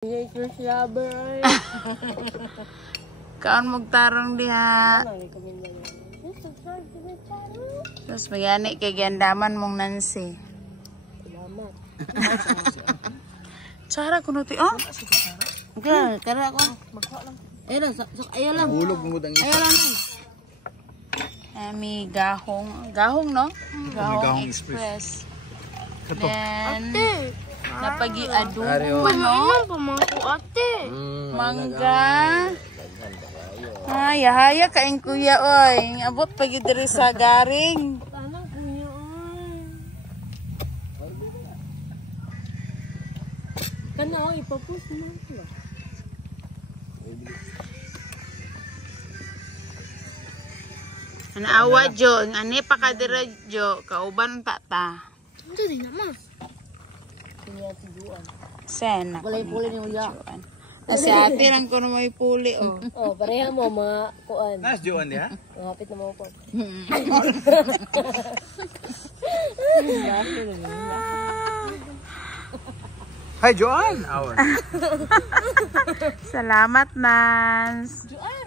Kaon magtarong diha. Terus bayani kay gandaman mong Nancy. Salamat. Cara kuno ti oh. Okay, kara ako. Ayaw lang. Hulog mo dang Ayaw lang. Ami gahong no? Gahong express. Then napagi adobo no? Pamangko ate. Mangga. Ay, haya kaing kuya oy. Abot pagi diri sa garing. Anang kuya ay. Kana o ipapus man to. Anaawa jo, ani pa ka dira jo, kauban ta ta. Ito din naman. Kuya tujuan. Sen. Walay puli ni Uya. Kasi ate lang ko na may puli oh. Oh, pareha mo mga kuan. Nas Joan ya. Hapit na mo po. Hi Joan. Awan. Salamat, Nans. Joan.